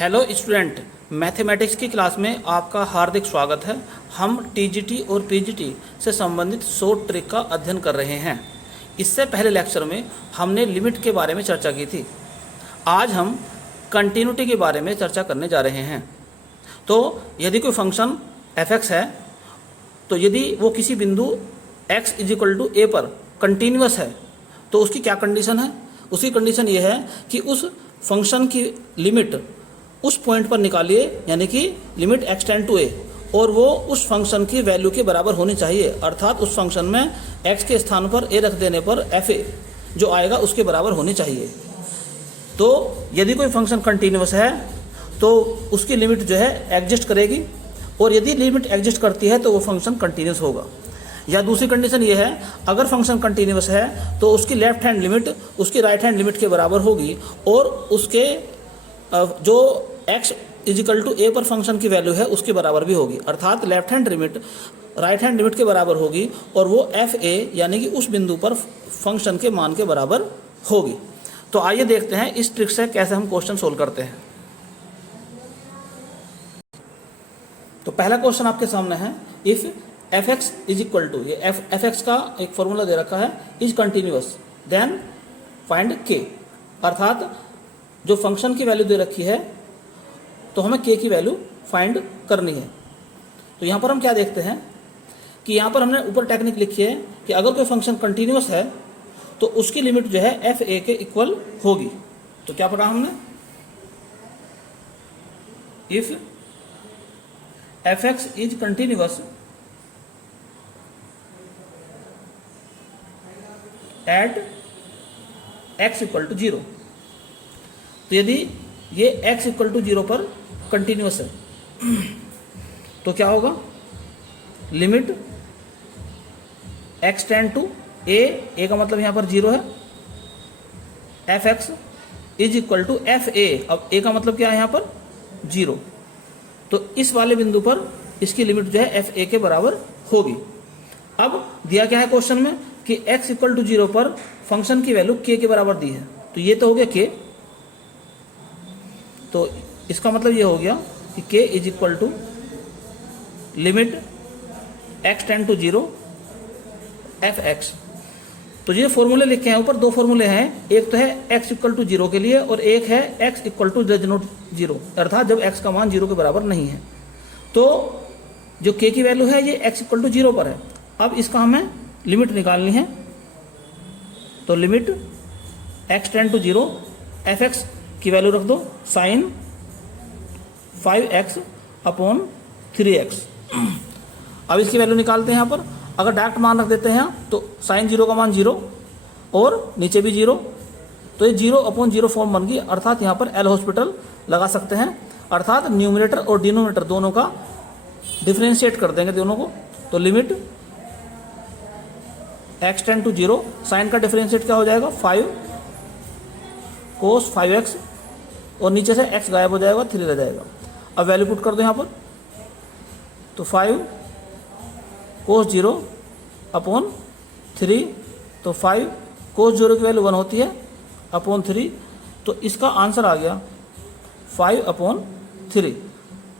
Hello student, mathematics की class में आपका हार्दिक स्वागत है। हम टीजीटी और पीजीटी से संबंधित शॉर्ट ट्रिक का अध्ययन कर रहे हैं। इससे पहले लेक्चर में हमने लिमिट के बारे में चर्चा की थी। आज हम कंटिन्यूटी के बारे में चर्चा करने जा रहे हैं। तो यदि कोई फंक्शन f(x) है, तो यदि वो किसी बिंदु x = a पर कंटिन्यूअस है तो उसकी क्या कंडीशन है? उसकी कंडीशन ये है कि उस फंक्शन की लिमिट उस पॉइंट पर निकालिए, यानी कि limit x tend to a, और वो उस फंक्शन की वैल्यू के बराबर होनी चाहिए। अर्थात उस फंक्शन में x के स्थान पर a रख देने पर fa जो आएगा उसके बराबर होनी चाहिए। तो यदि कोई फंक्शन कंटिन्यूअस है तो उसकी लिमिट जो है एग्जिस्ट करेगी, और यदि लिमिट एग्जिस्ट करती है तो वो फंक्शन कंटिन्यूअस होगा। या दूसरी कंडीशन ये है, अगर फंक्शन कंटिन्यूअस है तो उसकी लेफ्ट हैंड लिमिट उसकी राइट हैंड लिमिट के बराबर होगी, और उसके जो x = a पर फंक्शन की वैल्यू है उसके बराबर भी होगी। अर्थात left hand limit right hand limit के बराबर होगी और वो fa यानी कि उस बिंदु पर फंक्शन के मान के बराबर होगी। तो आइए देखते हैं इस ट्रिक से कैसे हम क्वेश्चन सोल्व करते हैं। तो पहला क्वेश्चन आपके सामने है, इफ f(x) = ये f(x) का एक फॉर्मूला दे रखा है, is continuous then find k। अर्थात जो फंक्शन की वैल्यू दे रखी है तो हमें k की वैल्यू फाइंड करनी है। तो यहाँ पर हम क्या देखते हैं कि यहाँ पर हमने ऊपर टेक्निक लिखी है कि अगर कोई फंक्शन कंटिन्यूअस है तो उसकी लिमिट जो है fa के इक्वल होगी। तो क्या पढ़ा हमने, if f(x) is continuous at x = 0। तो यदि ये x = 0 पर कंटिन्यूअस है तो क्या होगा, limit x tend to a का मतलब यहाँ पर 0 है, f(x) = fa। अब a का मतलब क्या है यहाँ पर 0, तो इस वाले बिंदु पर इसकी लिमिट जो है fa के बराबर होगी। अब दिया क्या है क्वेश्चन में कि x = 0 पर फंक्शन की वैल्यू k के बराबर दी है, तो ये तो हो गया k। तो इसका मतलब ये हो गया कि k = limit x tend to 0 f(x). तो ये फॉर्मूले लिखे हैं, ऊपर दो फॉर्मूले हैं, एक तो है x = 0 के लिए और एक है x = 0, अर्थात जब x का मान 0 के बराबर नहीं है। तो जो k की वैल्यू है ये x = 0 पर है। अब इसका हमें लिमिट निकालनी है, तो limit x tend to 0 f(x) की वैल्यू रख दो sin 5x / 3x। अब इसकी वैल्यू निकालते हैं। यहाँ पर अगर डायरेक्ट मान रख देते हैं तो sin 0 का मान 0 और नीचे भी 0, तो ये 0/0 फॉर्म बन गई। अर्थात यहाँ पर एल हॉस्पिटल लगा सकते हैं, अर्थात न्यूमरेटर और डिनोमिनेटर दोनों का डिफ्रेंशिएट कर देंगे दोनों को। तो limit x tend to 0, sine का डिफ्रेंशिएट क्या हो जाएगा 5 cos 5x, और नीचे से x गायब हो जाएगा, 3 रह जाएगा। अब वैल्यू पुट कर दो यहाँ पर, तो 5 cos 0 / 3, तो 5 cos 0 की वैल्यू 1 होती है / 3, तो इसका आंसर आ गया 5/3।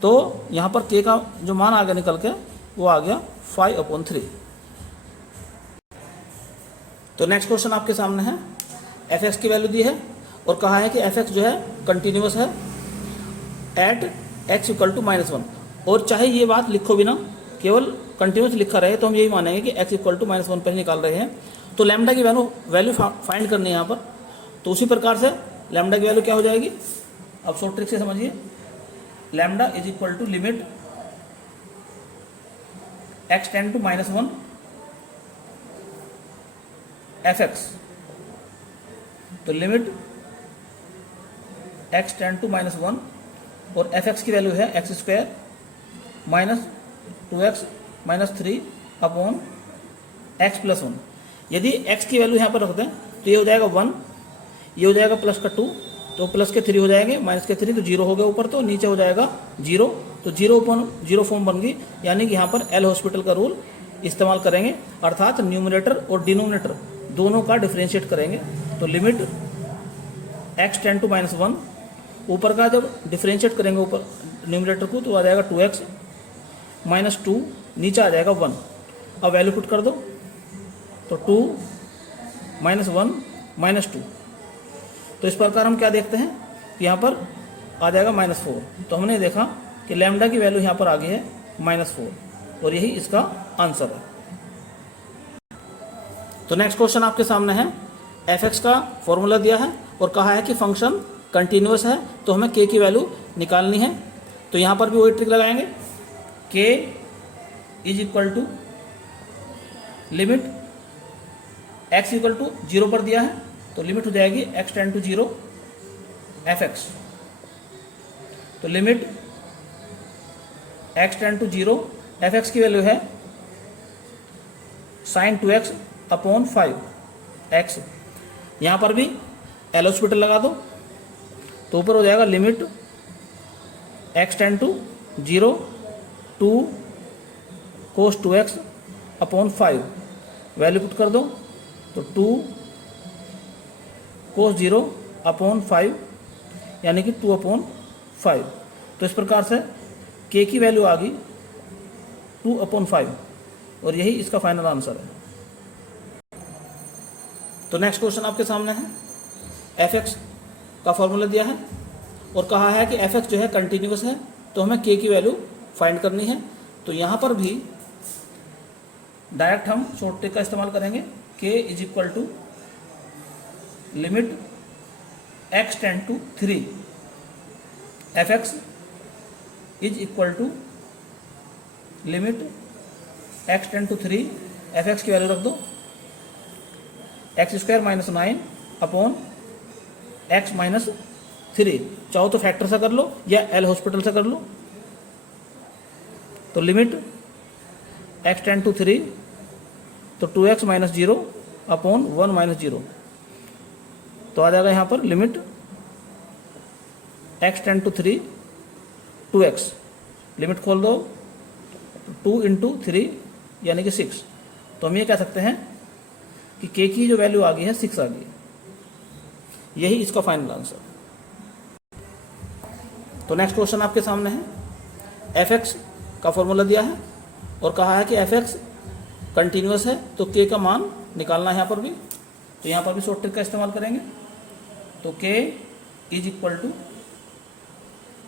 तो यहाँ पर k का जो मान आ गया निकल के वो आ गया 5/3। तो नेक्स्ट क्वेश्चन आपके सामने है, f(x) की वैल्यू दी है और कहा है कि f(x) जो है कंटिन्यूअस है एट x = -1। और चाहे ये बात लिखो भी ना, केवल कंटिन्यूअस लिखा रहे तो हम यही मानेंगे कि x = -1 पर निकाल रहे हैं। तो लैम्डा की वैल्यू फाइंड करनी है यहाँ पर। तो उसी प्रकार से लैम्डा की वैल्यू क्या हो जाएगी, अब शॉर्ट ट्रिक से समझिए, lambda = limit x tend to -1 f(x). तो लिमिट x टेंड टू -1 और f(x) की वैल्यू है x² - 2x - 3 / x + 1। यदि x की वैल्यू यहाँ पर रख दें तो ये हो जाएगा 1, ये हो जाएगा प्लस का 2, तो प्लस के 3 हो जाएंगे, माइनस के 3, तो 0 हो गया ऊपर, तो नीचे हो जाएगा 0, तो 0/0 फॉर्म बन गई। यानी कि यहाँ पर एल हॉस्पिटल का रूल इस्तेमाल करेंगे, अर्थात न्यूमरेटर और डिनोमिनेटर दोनों का डिफ्रेंशिएट करेंगे। तो लिमिट x टेंड टू -1 ऊपर का जब डिफ्रेंशिएट करेंगे ऊपर न्यूमरेटर को तो आ जाएगा 2x माइनस 2, नीचे आ जाएगा 1। अब वैल्यू पुट कर दो तो 2 माइनस 1 माइनस 2। तो इस प्रकार हम क्या देखते हैं कि यहाँ पर आ जाएगा -4। तो हमने देखा कि लैम्डा की वैल्यू यहाँ पर आ गई है -4 और यही इसका आंसर है। तो नेक्स्ट क्वेश्चन आपके सामने है, f(x) का फॉर्मूला दिया है और कहा है कि फंक्शन कंटिन्यूअस है तो हमें k की वैल्यू निकालनी है। तो यहाँ पर भी वही ट्रिक लगाएंगे, k is equal to limit x equal to 0 पर दिया है तो लिमिट हो जाएगी x टेंड टू 0 f(x). तो limit x tend to 0 f(x) की वैल्यू है sin 2x अपॉन 5x। यहाँ पर भी एल हॉस्पिटल लगा दो तो ऊपर हो जाएगा limit x tend to 0 2 cos 2x upon 5। Value put कर दो तो 2 cos 0 अपॉन 5 यानी कि 2 अपॉन 5। तो इस प्रकार से k की वैल्यू आ गई 2 अपॉन 5 और यही इसका फाइनल आंसर है। तो नेक्स्ट क्वेश्चन आपके सामने है, f(x) का फॉर्मूला दिया है और कहा है कि f(x) जो है कंटिन्यूअस है तो हमें k की वैल्यू फाइंड करनी है। तो यहाँ पर भी डायरेक्ट हम शॉर्ट ट्रिक का इस्तेमाल करेंगे, k is equal to limit x tend to 3 f(x) is equal to limit x tend to 3 f(x) की वैल्यू रख दो x² minus 9 upon x minus 3। चाहो तो फैक्टर से कर लो या एल हॉस्पिटल से कर लो। तो लिमिट x टेंड टू 3 तो 2x माइनस 0 अपॉन 1 माइनस 0। तो आ जाएगा यहाँ पर limit x tend to 3 2x। Limit खोल दो 2 इंटू 3 यानी कि 6। तो हम ये कह सकते हैं कि k की जो वैल्यू आ गई है 6 आ गई है। यही इसका फाइनल आंसर। तो नेक्स्ट क्वेश्चन आपके सामने है, f(x) का फॉर्मूला दिया है और कहा है कि f(x) कंटिन्यूअस है तो k का मान निकालना है यहाँ पर भी। तो यहाँ पर भी शॉर्ट ट्रिक का इस्तेमाल करेंगे। तो k is equal to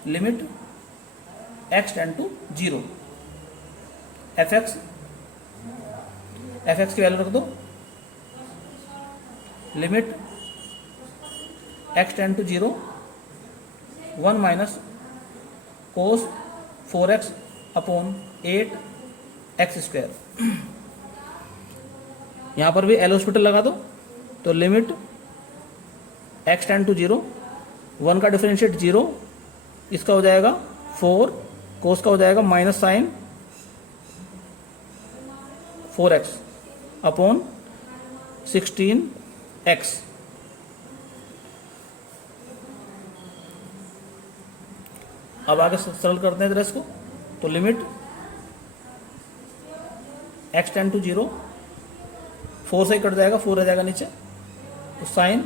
limit x tend to 0 f(x) की वैल्यू रख दो limit x tend to 0 1 minus cos 4x upon 8x²। यहाँ पर भी एल हॉस्पिटल लगा दो तो लिमिट x टेंड टू 0 1 का डिफरेंशिएट 0, इसका हो जाएगा 4, कोस का हो जाएगा minus sign 4x upon 16x। अब आगे सरल करते हैं जरा इसको। तो लिमिट x टेंड टू 0 4 से ही कट जाएगा, 4 रह जाएगा नीचे तो साइन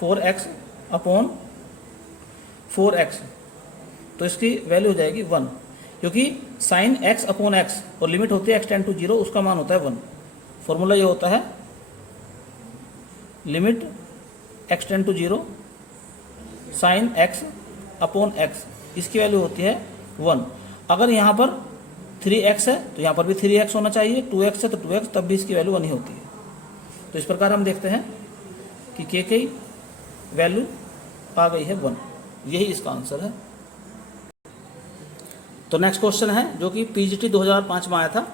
4x अपॉन 4x। तो इसकी वैल्यू हो जाएगी 1 क्योंकि साइन x अपॉन x और लिमिट होती है x टेंड टू 0, उसका मान होता है 1। फॉर्मूला ये होता है limit x tend to 0 sine x upon x, इसकी वैल्यू होती है 1। अगर यहाँ पर 3x है तो यहाँ पर भी 3x होना चाहिए, 2x है तो 2x, तब भी इसकी वैल्यू 1 ही होती है। तो इस प्रकार हम देखते हैं कि k की वैल्यू आ गई है 1, यही इसका आंसर है। तो नेक्स्ट क्वेश्चन है जो कि PGT 2005 में आया था।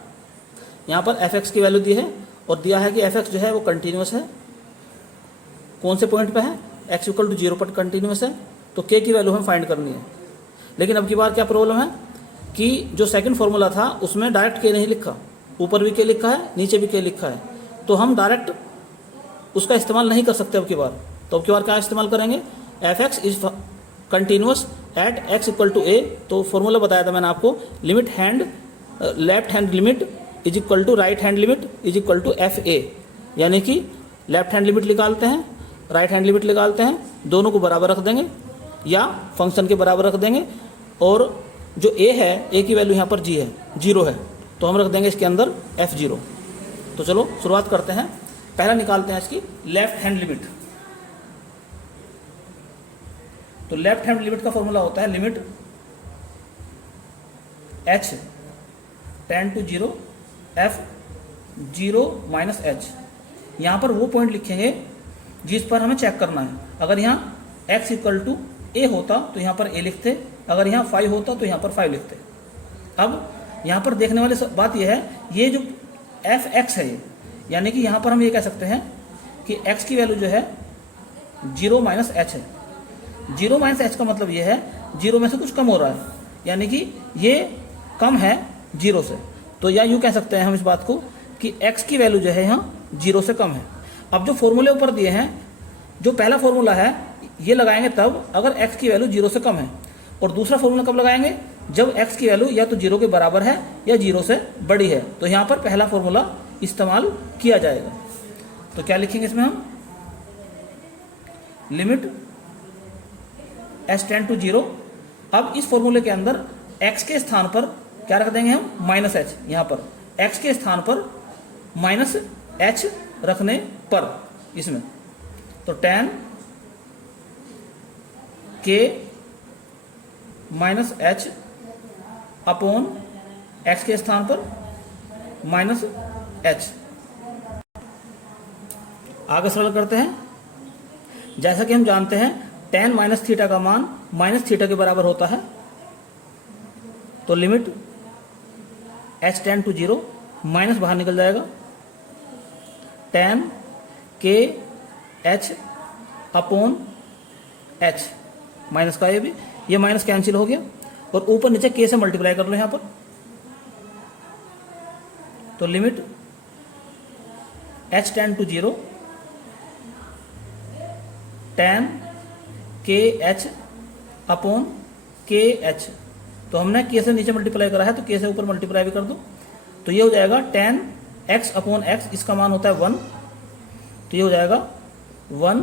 यहाँ पर f(x) की वैल्यू दी है और दिया है कि f(x) जो है वो कंटिन्यूअस है। कौन से पॉइंट पे है? x इक्वल टू 0 पर कंटिन्यूअस है तो k की वैल्यू हमें फाइंड करनी है। लेकिन अब की बार क्या प्रॉब्लम है कि जो सेकंड फार्मूला था उसमें डायरेक्ट k नहीं लिखा, ऊपर भी k लिखा है नीचे भी k लिखा है, तो हम डायरेक्ट उसका इस्तेमाल नहीं कर सकते अब की बार। तो अब की बार क्या इस्तेमाल करेंगे? f(x) is continuous at x equal to a। तो फॉर्मूला बताया था मैंने आपको, limit hand left hand limit is equal to right hand limit is equal to fa। यानी कि लेफ्ट हैंड लिमिट निकालते हैं, राइट हैंड लिमिट निकालते हैं, दोनों को बराबर रख देंगे या फंक्शन के बराबर रख देंगे, और जो a है, a की वैल्यू यहाँ पर g है, 0 है, तो हम रख देंगे इसके अंदर f0। तो चलो शुरुआत करते हैं। पहला निकालते हैं इसकी लेफ्ट हैंड लिमिट। तो लेफ्ट हैंड लिमिट का फॉर्मूला होता है limit h tend to 0 f0 minus h। यहाँ पर वो पॉइंट लिखेंगे जिस पर हमें चेक करना है। अगर यहाँ x इक्वल टू a होता तो यहाँ पर a लिखते, अगर यहाँ 5 होता तो यहाँ पर 5 लिखते। अब यहाँ पर देखने वाली बात यह है, ये जो fx है, यानी कि यहाँ पर हम ये कह सकते हैं कि x की वैल्यू जो है 0 माइनस h है। 0 माइनस h का मतलब ये है 0 में से कुछ कम हो रहा है, यानी कि ये कम है 0 से। तो या यूँ कह सकते हैं हम इस बात को कि x की वैल्यू जो है यहाँ 0 से कम है। अब जो फॉर्मूले ऊपर दिए हैं, जो पहला फॉर्मूला है ये लगाएंगे तब अगर x की वैल्यू 0 से कम है, और दूसरा फॉर्मूला कब लगाएंगे जब x की वैल्यू या तो 0 के बराबर है या 0 से बड़ी है। तो यहाँ पर पहला फॉर्मूला इस्तेमाल किया जाएगा। तो क्या लिखेंगे इसमें हम, लिमिट h टेंड टू 0। अब इस फॉर्मूले के अंदर x के स्थान पर क्या रख देंगे हम, माइनस h। यहाँ पर x के स्थान पर माइनस h रखने पर इसमें तो tan k minus h upon x के स्थान पर माइनस h। आगे सरल करते हैं। जैसा कि हम जानते हैं tan माइनस थीटा का मान माइनस थीटा के बराबर होता है। तो limit h tend to 0, minus बाहर निकल जाएगा, tan k h upon h, minus का ये माइनस कैंसिल हो गया, और ऊपर नीचे k से मल्टीप्लाई कर लो यहाँ पर। तो limit h tend to 0 tan k h upon k h। तो हमने k से नीचे मल्टीप्लाई करा है तो k से ऊपर मल्टीप्लाई भी कर दो। तो ये हो जाएगा tan x अपॉन x, इसका मान होता है 1, तो ये हो जाएगा 1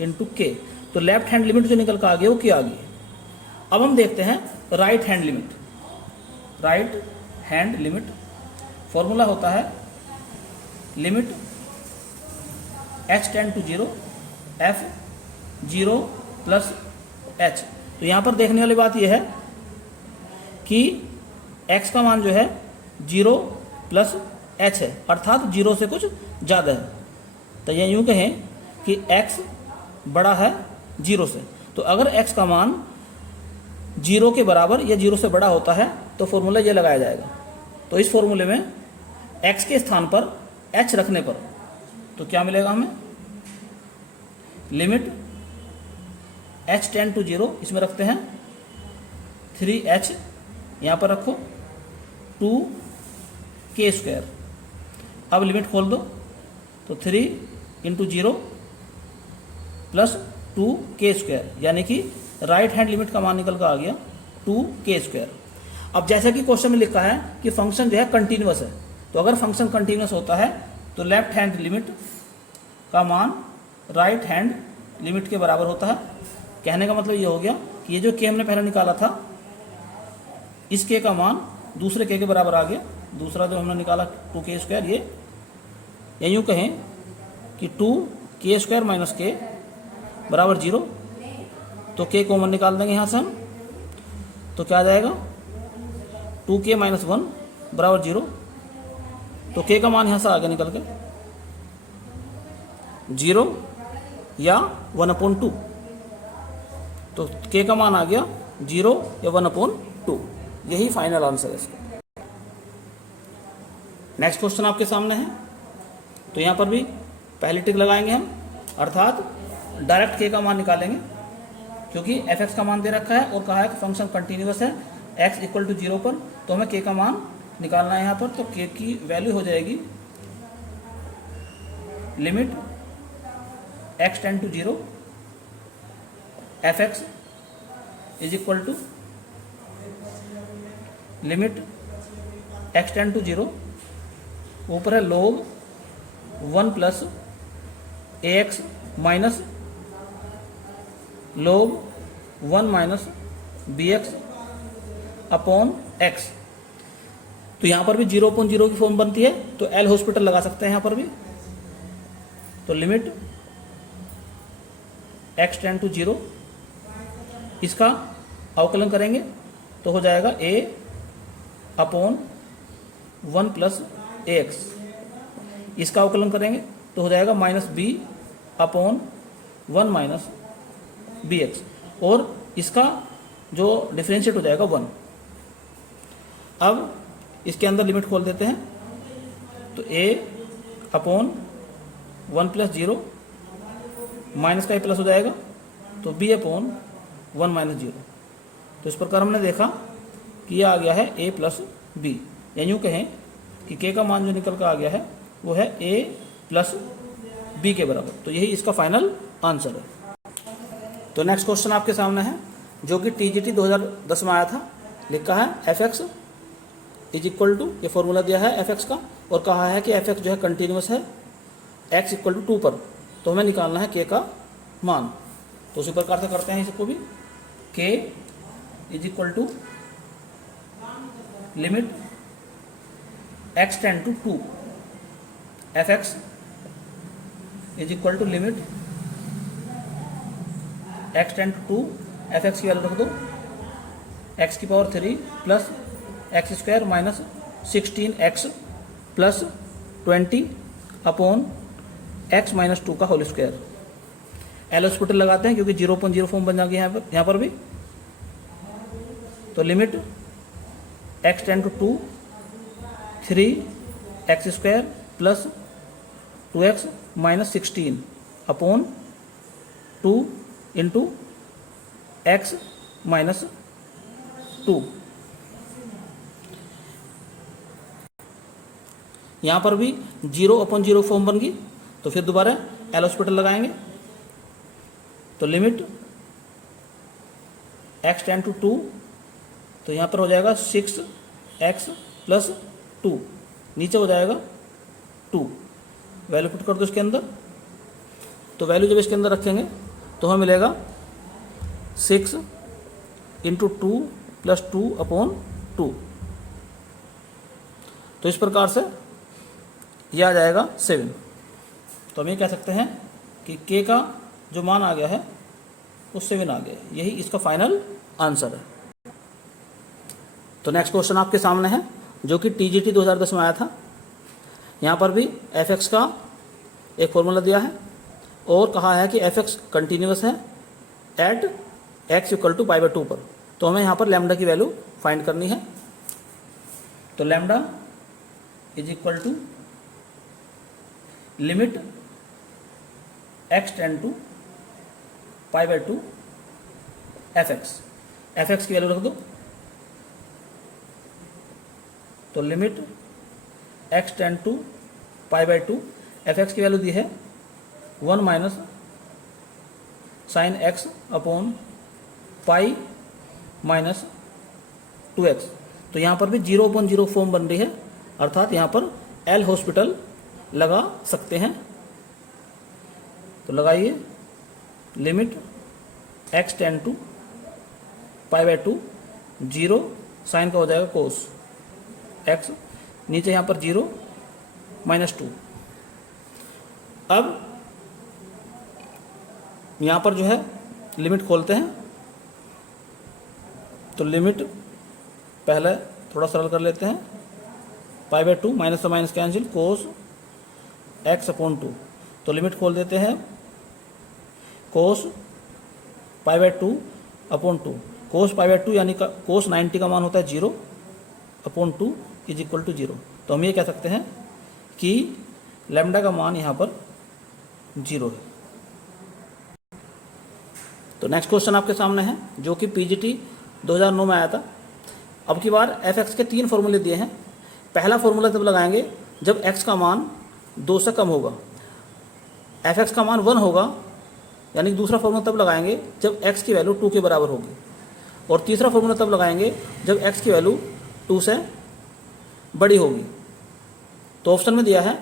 इंटू k। तो लेफ्ट हैंड लिमिट जो निकल कर आ गया वो क्या आ गई। अब हम देखते हैं right hand limit. Right hand limit formula होता है limit h tend to 0 f0 plus h। तो यहाँ पर देखने वाली बात यह है कि x का मान जो है 0 प्लस h है, अर्थात 0 से कुछ ज़्यादा है। तो ये यूँ कहें कि x बड़ा है 0 से। तो अगर x का मान 0 के बराबर या 0 से बड़ा होता है तो फॉर्मूला ये लगाया जाएगा। तो इस फॉर्मूले में x के स्थान पर h रखने पर तो क्या मिलेगा हमें, लिमिट h टेंड टू 0, इसमें रखते हैं 3h, यहाँ पर रखो 2k²। अब लिमिट खोल दो तो 3 इंटू 0 प्लस 2k², यानी कि राइट हैंड लिमिट का मान निकल कर आ गया 2k²। अब जैसा कि क्वेश्चन में लिखा है कि फंक्शन जो है कंटिन्यूअस है, तो अगर फंक्शन कंटिन्यूअस होता है तो लेफ्ट हैंड लिमिट का मान राइट हैंड लिमिट के बराबर होता है। कहने का मतलब ये हो गया कि ये जो k हमने पहले निकाला था, इस k का मान दूसरे k के बराबर आ गया। दूसरा जो हमने निकाला 2k², ये यूँ कहें कि 2k² माइनस k बराबर 0। तो k कॉमन निकाल देंगे यहाँ से हम, तो क्या आ जाएगा 2k माइनस 1 बराबर 0। तो k का मान यहाँ से आगे निकल के 0 या 1/2। तो k का मान आ गया 0 या 1/2। यही फाइनल आंसर है इसका। नेक्स्ट क्वेश्चन आपके सामने है। तो यहाँ पर भी पहली टिक लगाएंगे हम, अर्थात डायरेक्ट k का मान निकालेंगे, क्योंकि fx का मान दे रखा है और कहा है कि फंक्शन कंटिन्यूअस है x इक्वल टू 0 पर, तो हमें k का मान निकालना है यहाँ पर। तो k की वैल्यू हो जाएगी limit x tend to 0 fx is equal to limit x tend to 0, ऊपर है log 1 plus ax minus log 1 minus b x upon x. तो यहाँ पर भी 0/0 की फॉर्म बनती है, तो एल हॉस्पिटल लगा सकते हैं यहाँ पर भी। तो लिमिट x टेंड टू 0, इसका अवकलन करेंगे तो हो जाएगा a upon 1 plus a x. इसका अवकलन करेंगे तो हो जाएगा minus b upon 1 minus b x, और इसका जो डिफरेंशिएट हो जाएगा 1। अब इसके अंदर लिमिट खोल देते हैं, तो a अपॉन 1 प्लस 0, माइनस का प्लस हो जाएगा तो b अपॉन 1 माइनस 0। तो इस प्रकार हमने देखा कि यह आ गया है a प्लस बी, या यूँ कहें कि k का मान जो निकल कर आ गया है वो है a प्लस बी के बराबर। तो यही इसका फाइनल आंसर है। तो नेक्स्ट क्वेश्चन आपके सामने है, जो कि TGT 2010 में आया था। लिखा है fx इज इक्वल टू, ये फॉर्मूला दिया है fx का, और कहा है कि fx जो है कंटिन्यूस है x इक्वल टू 2 पर, तो हमें निकालना है k का मान। तो उसी प्रकार से करते हैं इसको भी। k is equal to limit x tend to 2, fx is equal to limit x tend to 2, fx की वैल्यू रख दो x की power 3 plus x square minus 16x plus 20 upon x minus 2 का होल स्क्वायर। एल हॉस्पिटल लगाते हैं क्योंकि 0/0 form बन जाएगी यहाँ पर भी। तो limit x tend to 2 3x square plus 2x minus 16 upon 2 into x minus 2। यहाँ पर भी 0/0 फॉर्म बन गई, तो फिर दोबारा एल हॉस्पिटल लगाएंगे। तो लिमिट x टेंड टू 2, तो यहाँ पर हो जाएगा 6x प्लस 2, नीचे हो जाएगा 2। वैल्यू पुट कर दो इसके अंदर। तो वैल्यू जब इसके अंदर रखेंगे तो हमें मिलेगा 6 इंटू 2 प्लस 2 अपॉन 2। तो इस प्रकार से यह आ जाएगा 7। तो हम ये कह सकते हैं कि k का जो मान आ गया है वो 7 आ गया। यही इसका फाइनल आंसर है। तो नेक्स्ट क्वेश्चन आपके सामने है, जो कि TGT 2010 में आया था। यहाँ पर भी fx का एक फॉर्मूला दिया है और कहा है कि fx कंटिन्यूस है एट x इक्वल टू π/2 पर। तो हमें यहाँ पर लैम्डा की वैल्यू फाइंड करनी है। तो lambda is equal to limit x tend to π/2 fx की वैल्यू रख दो। तो limit x tend to π/2 fx की वैल्यू दी है 1 minus sine x upon pi minus 2x। तो यहाँ पर भी 0/0 फॉर्म बन रही है, अर्थात यहाँ पर एल हॉस्पिटल लगा सकते हैं। तो लगाइए limit x tend to π/2, 0 sine का हो जाएगा कोस x, नीचे यहाँ पर 0 माइनस 2। अब यहाँ पर जो है लिमिट खोलते हैं। तो लिमिट पहले थोड़ा सरल कर लेते हैं, π/2 माइनस से माइनस कैंसिल, कोस x अपॉन 2। तो लिमिट खोल देते हैं, कोस π/2 अपॉन 2, कोस π/2 यानी का कोस 90 का मान होता है 0 अपॉन 2 इज इक्वल टू 0। तो हम ये कह सकते हैं कि लैम्डा का मान यहाँ पर 0 है। तो नेक्स्ट क्वेश्चन आपके सामने है, जो कि PGT 2009 में आया था। अब की बार fx के 3 फॉर्मूले दिए हैं। पहला फॉर्मूला तब लगाएंगे जब x का मान 2 से कम होगा, fx का मान 1 होगा, यानी दूसरा फॉर्मूला तब लगाएंगे जब x की वैल्यू 2 के बराबर होगी, और तीसरा फॉर्मूला तब लगाएंगे जब x की वैल्यू 2 से बड़ी होगी। तो ऑप्शन में दिया है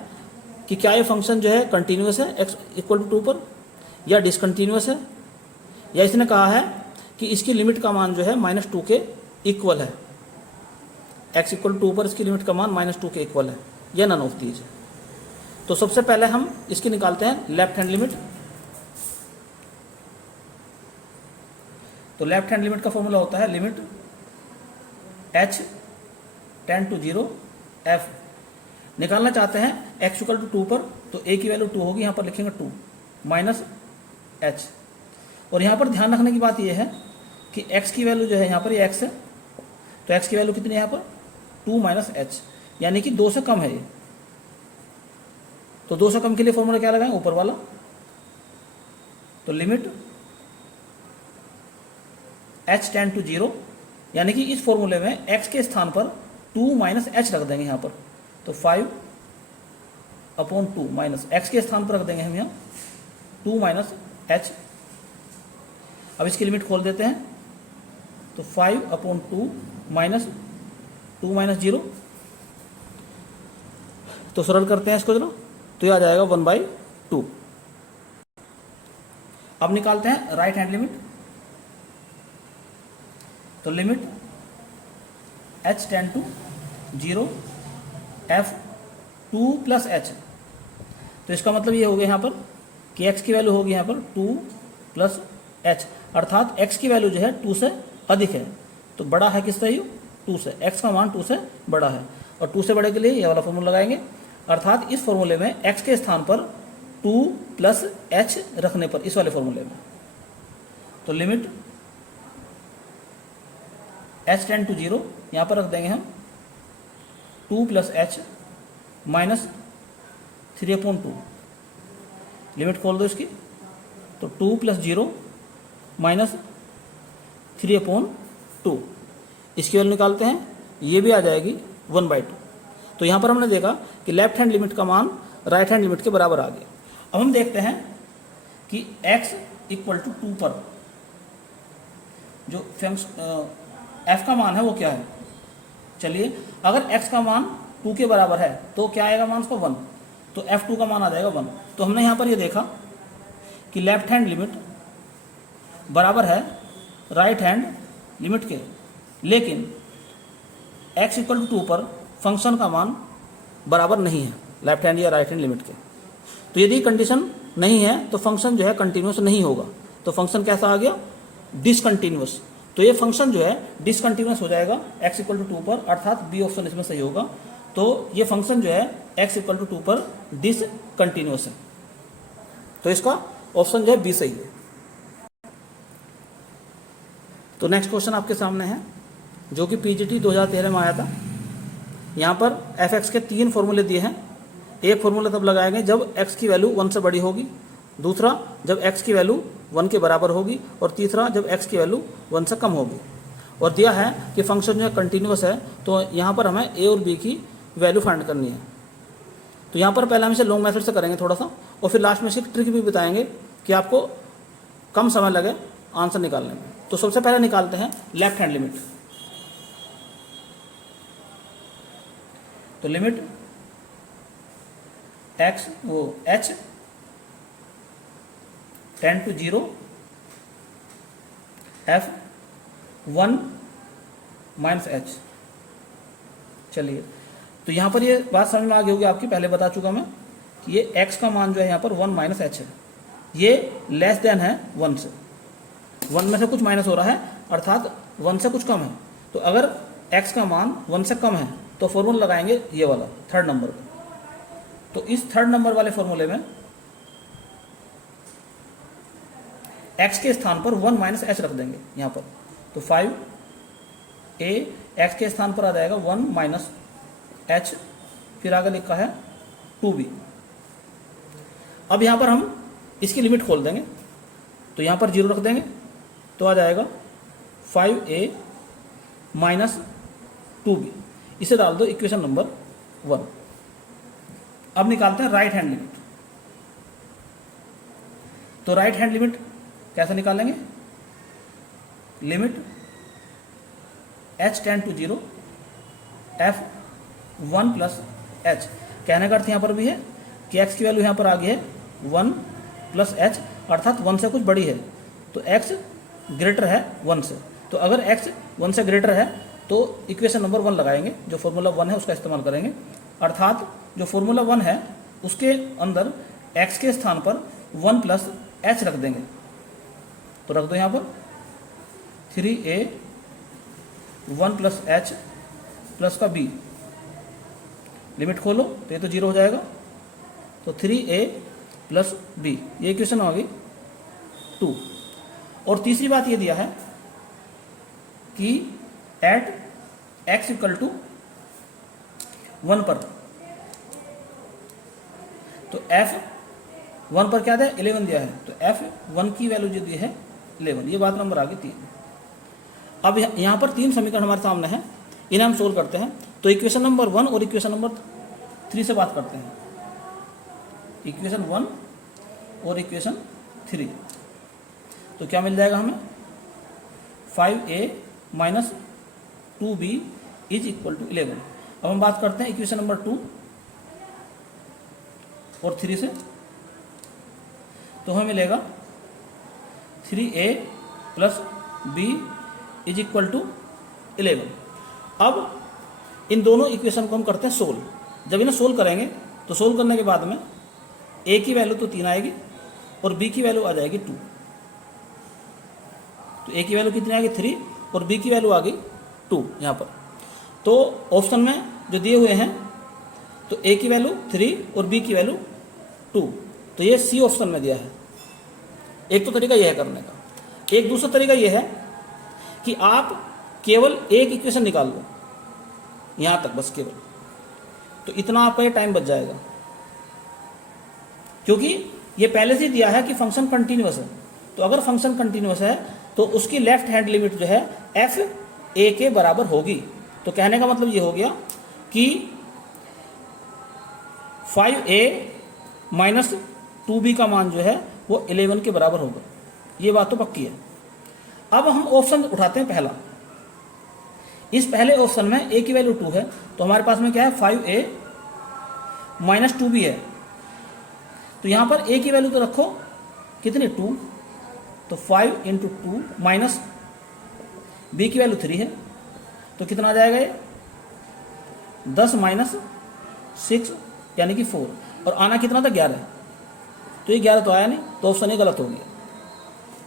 कि क्या ये फंक्शन जो है कंटिन्यूस है x इक्वल टू 2 पर, या डिसकंटिन्यूस है, या इसने कहा है कि इसकी लिमिट का मान जो है -2 के इक्वल है, x = 2 पर इसकी लिमिट का मान -2 के इक्वल है, या नन ऑफ दीज। तो सबसे पहले हम इसकी निकालते हैं लेफ्ट हैंड लिमिट। तो लेफ्ट हैंड लिमिट का फॉर्मूला होता है limit h tend to 0 f। निकालना चाहते हैं x = 2 पर, तो a की वैल्यू 2 होगी, यहाँ पर लिखेंगे 2 माइनस h। और यहाँ पर ध्यान रखने की बात यह है कि x की वैल्यू जो है यहाँ पर ये x है, तो x की वैल्यू कितनी है यहाँ पर 2 माइनस h, यानी कि 2 से कम है ये। तो 2 से कम के लिए फॉर्मूला क्या लगाएं, ऊपर वाला। तो लिमिट h टेंड टू 0, यानी कि इस फॉर्मूले में x के स्थान पर 2 माइनस h रख देंगे यहाँ पर, तो 5/2 माइनस x के स्थान पर रख देंगे हम यहाँ 2 माइनस h। अब इसकी लिमिट खोल देते हैं, तो 5/2 माइनस 2 माइनस 0, तो सरल करते हैं इसको जरा, तो ये आ जाएगा 1/2। अब निकालते हैं राइट हैंड लिमिट। तो limit h tend to 0 f 2 plus h। तो इसका मतलब ये हो गया यहाँ पर कि x की वैल्यू होगी यहाँ पर 2 प्लस h, अर्थात x की वैल्यू जो है 2 से अधिक है, तो बड़ा है किससे, ये 2 से, x का मान 2 से बड़ा है। और 2 से बड़े के लिए ये वाला फॉर्मूला लगाएंगे, अर्थात इस फॉर्मूले में x के स्थान पर 2 प्लस h रखने पर, इस वाले फॉर्मूले में, तो लिमिट h टेंड टू 0 यहाँ पर रख देंगे हम 2 प्लस h माइनस 3/2। लिमिट खोल दो इसकी, तो 2 प्लस 0 माइनस 3/2। इसकी वैल्यू निकालते हैं, ये भी आ जाएगी 1/2। तो यहाँ पर हमने देखा कि लेफ्ट हैंड लिमिट का मान राइट हैंड लिमिट के बराबर आ गया। अब हम देखते हैं कि x = 2 पर जो f का मान है वो क्या है। चलिए, अगर x का मान 2 के बराबर है तो क्या आएगा मान उसका 1, तो f2 का मान आ जाएगा 1। तो हमने यहाँ पर ये देखा कि लेफ्ट हैंड लिमिट बराबर है राइट हैंड लिमिट के, लेकिन x = 2 पर फंक्शन का मान बराबर नहीं है लेफ्ट हैंड या राइट हैंड लिमिट के। तो यदि कंडीशन नहीं है तो फंक्शन जो है कंटिन्यूस नहीं होगा। तो फंक्शन कैसा आ गया, डिसकंटिन्यूस। तो ये फंक्शन जो है डिसकंटिन्यूस हो जाएगा x = 2 पर, अर्थात बी ऑप्शन इसमें सही होगा। तो ये फंक्शन जो है x = 2 पर डिसकंटिन्यूस है, तो इसका ऑप्शन जो है बी सही है। तो नेक्स्ट क्वेश्चन आपके सामने है, जो कि पीजीटी 2013 में आया था। यहाँ पर f(x) के 3 फॉर्मूले दिए हैं। एक फॉर्मूला तब लगाएंगे जब x की वैल्यू 1 से बड़ी होगी, दूसरा जब x की वैल्यू 1 के बराबर होगी, और तीसरा जब x की वैल्यू 1 से कम होगी। और दिया है कि फंक्शन जो है कंटिन्यूस है, तो यहाँ पर हमें a और b की वैल्यू फाइंड करनी है। तो यहाँ पर पहले हम इसे लॉन्ग मेथड से करेंगे थोड़ा सा, और फिर लास्ट में इसकी ट्रिक भी बताएंगे कि आपको कम समय लगे आंसर निकालने में। तो सबसे पहले निकालते हैं लेफ्ट हैंड लिमिट। तो limit h tend to 0 f 1 minus h। चलिए, तो यहाँ पर ये बात समझ में आ गई होगी आपकी, पहले बता चुका मैं कि ये x का मान जो है यहाँ पर 1 माइनस h है, ये लेस देन है 1 से, 1 में से कुछ माइनस हो रहा है, अर्थात 1 से कुछ कम है। तो अगर x का मान 1 से कम है तो फॉर्मूला लगाएंगे ये वाला थर्ड नंबर का। तो इस थर्ड नंबर वाले फॉर्मूले में x के स्थान पर 1 माइनस h रख देंगे यहाँ पर, तो 5a x के स्थान पर आ जाएगा 1 माइनस h, फिर आगे लिखा है 2b। अब यहाँ पर हम इसकी लिमिट खोल देंगे, तो यहाँ पर 0 रख देंगे, तो आ जाएगा 5a माइनस 2b। इसे डाल दो इक्वेशन नंबर 1। अब निकालते हैं राइट हैंड लिमिट। तो राइट हैंड लिमिट कैसे निकालेंगे, limit h tend to 0 f 1 plus h। कहने का अर्थ यहाँ पर भी है कि x की वैल्यू यहाँ पर आ गई है 1 प्लस h, अर्थात 1 से कुछ बड़ी है। तो x ग्रेटर है 1 से। तो अगर x 1 से ग्रेटर है तो इक्वेशन नंबर 1 लगाएंगे, जो फॉर्मूला 1 है उसका इस्तेमाल करेंगे। अर्थात जो फॉर्मूला 1 है उसके अंदर x के स्थान पर 1 प्लस h रख देंगे। तो रख दो यहाँ पर 3a 1 प्लस h प्लस का b, लिमिट खोलो तो ये तो 0 हो जाएगा। तो 3a प्लस b, ये इक्वेशन होगी 2। और तीसरी बात ये दिया है कि एट x इक्वल टू 1 पर, तो f 1 पर क्या दिया 11 दिया है, तो f1 की वैल्यू जो दी है 11, ये बात नंबर आ गई 3। अब यहाँ पर 3 समीकरण हमारे सामने हैं, इन्हें हम सोल्व करते हैं। तो इक्वेशन नंबर 1 और इक्वेशन नंबर 3 से बात करते हैं। इक्वेशन 1 और इक्वेशन 3, तो क्या मिल जाएगा हमें 5a minus 2b is equal to 11। अब हम बात करते हैं इक्वेशन नंबर 2 और 3 से, तो हमें मिलेगा 3a plus b is equal to 11। अब इन दोनों इक्वेशन को हम करते हैं सोल्व। जब इन्हें सोल्व करेंगे तो सोल्व करने के बाद में a की वैल्यू तो 3 आएगी और b की वैल्यू आ जाएगी 2। तो a की वैल्यू कितनी आ गई 3 और b की वैल्यू आ गई 2 यहाँ पर। तो ऑप्शन में जो दिए हुए हैं तो a की वैल्यू 3 और b की वैल्यू 2, तो ये सी ऑप्शन में दिया है। एक तो तरीका यह है करने का। एक दूसरा तरीका यह है कि आप केवल एक इक्वेशन निकाल लो यहाँ तक, बस केवल, तो इतना आपका ये टाइम बच जाएगा, क्योंकि ये पहले से दिया है कि फंक्शन कंटिन्यूअस है। तो अगर फंक्शन कंटिन्यूअस है तो उसकी लेफ्ट हैंड लिमिट जो है एफ ए के बराबर होगी। तो कहने का मतलब ये हो गया कि 5a माइनस 2b का मान जो है वो 11 के बराबर होगा। ये बात तो पक्की है। अब हम ऑप्शन उठाते हैं पहला। इस पहले ऑप्शन में a की वैल्यू 2 है, तो हमारे पास में क्या है 5a माइनस 2b है। तो यहाँ पर a की वैल्यू तो रखो कितनी 2, तो 5 इंटू 2 माइनस b की वैल्यू 3 है, तो कितना आ जाएगा ये 10 माइनस 6 यानी कि 4, और आना कितना था 11, तो ये 11 तो आया नहीं, तो ऑप्शन ये गलत हो गया।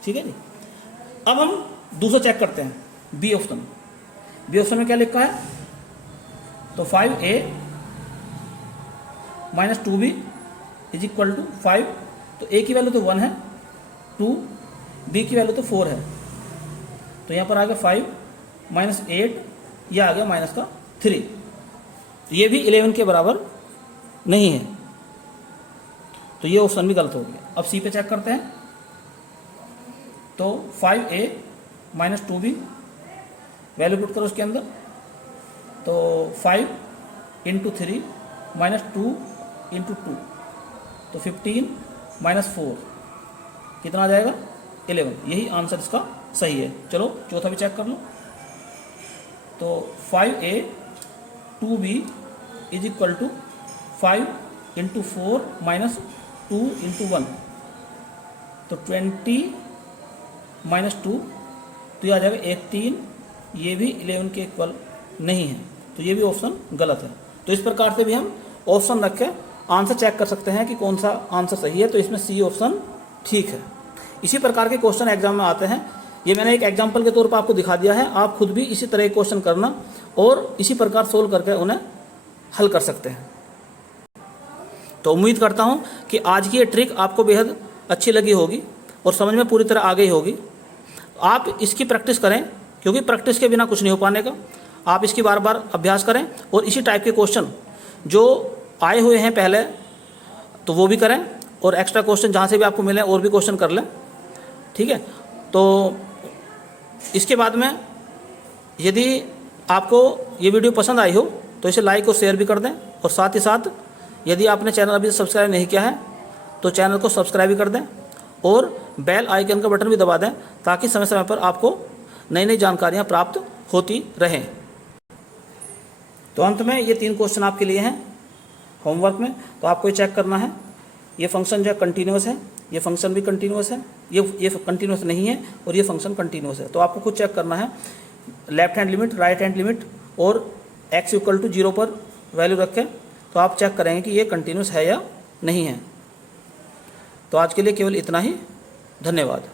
ठीक है जी। अब हम दूसरा चेक करते हैं बी ऑप्शन। बी ऑप्शन में क्या लिखा है, तो 5a minus 2b is equal to 5, तो a की वैल्यू तो 1 है, 2, b की वैल्यू तो 4 है, तो यहाँ पर आ गया 5 माइनस 8, यह आ गया माइनस का 3, ये भी 11 के बराबर नहीं है, तो ये ऑप्शन भी गलत हो गया। अब सी पे चेक करते हैं, तो 5a minus 2b value put करो उसके अंदर, तो 5 इंटू 3 माइनस 2 इंटू 2, तो 15 माइनस 4 कितना आ जाएगा 11। यही आंसर इसका सही है। चलो चौथा भी चेक कर लो, तो 5a 2b is equal to 5 into 4 minus 2 into 1, तो 20 माइनस 2, तो ये आ जाएगा 18, ये भी 11 के इक्वल नहीं है, तो ये भी ऑप्शन गलत है। तो इस प्रकार से भी हम ऑप्शन रख के आंसर चेक कर सकते हैं कि कौन सा आंसर सही है। तो इसमें सी ऑप्शन ठीक है। इसी प्रकार के क्वेश्चन एग्जाम में आते हैं। ये मैंने एक एग्जाम्पल के तौर पर आपको दिखा दिया है, आप खुद भी इसी तरह के क्वेश्चन करना और इसी प्रकार सोल्व करके उन्हें हल कर सकते हैं। तो उम्मीद करता हूँ कि आज की ये ट्रिक आपको बेहद अच्छी लगी होगी और समझ में पूरी तरह आ गई होगी। आप इसकी प्रैक्टिस करें, क्योंकि प्रैक्टिस के बिना कुछ नहीं हो पाने का। आप इसकी बार बार अभ्यास करें और इसी टाइप के क्वेश्चन जो आए हुए हैं पहले तो वो भी करें, और एक्स्ट्रा क्वेश्चन जहाँ से भी आपको मिले और भी क्वेश्चन कर लें। ठीक है। तो इसके बाद में यदि आपको ये वीडियो पसंद आई हो तो इसे लाइक और शेयर भी कर दें, और साथ ही साथ यदि आपने चैनल अभी सब्सक्राइब नहीं किया है तो चैनल को सब्सक्राइब भी कर दें और बेल आइकन का बटन भी दबा दें, ताकि समय समय पर आपको नई नई जानकारियाँ प्राप्त होती रहें। तो अंत में ये 3 क्वेश्चन आपके लिए हैं होमवर्क में, तो आपको ये चेक करना है। ये फंक्शन जो है कंटिन्यूअस है, ये फंक्शन भी कंटिन्यूस है, ये कंटिन्यूस नहीं है, और ये फंक्शन कंटिन्यूस है। तो आपको खुद चेक करना है, left hand limit, right hand limit और x इक्वल टू 0 पर वैल्यू रखें, तो आप चेक करेंगे कि ये कंटिन्यूस है या नहीं है। तो आज के लिए केवल इतना ही, धन्यवाद।